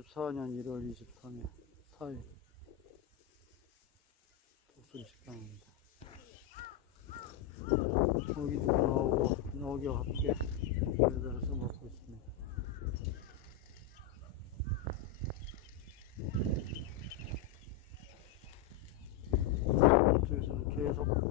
2024년 1월 23일 4일 독수리 식당입니다. 고기도 나오고 녹여 함께 예를 들어서 먹고 있습니다. 이쪽에서는 계속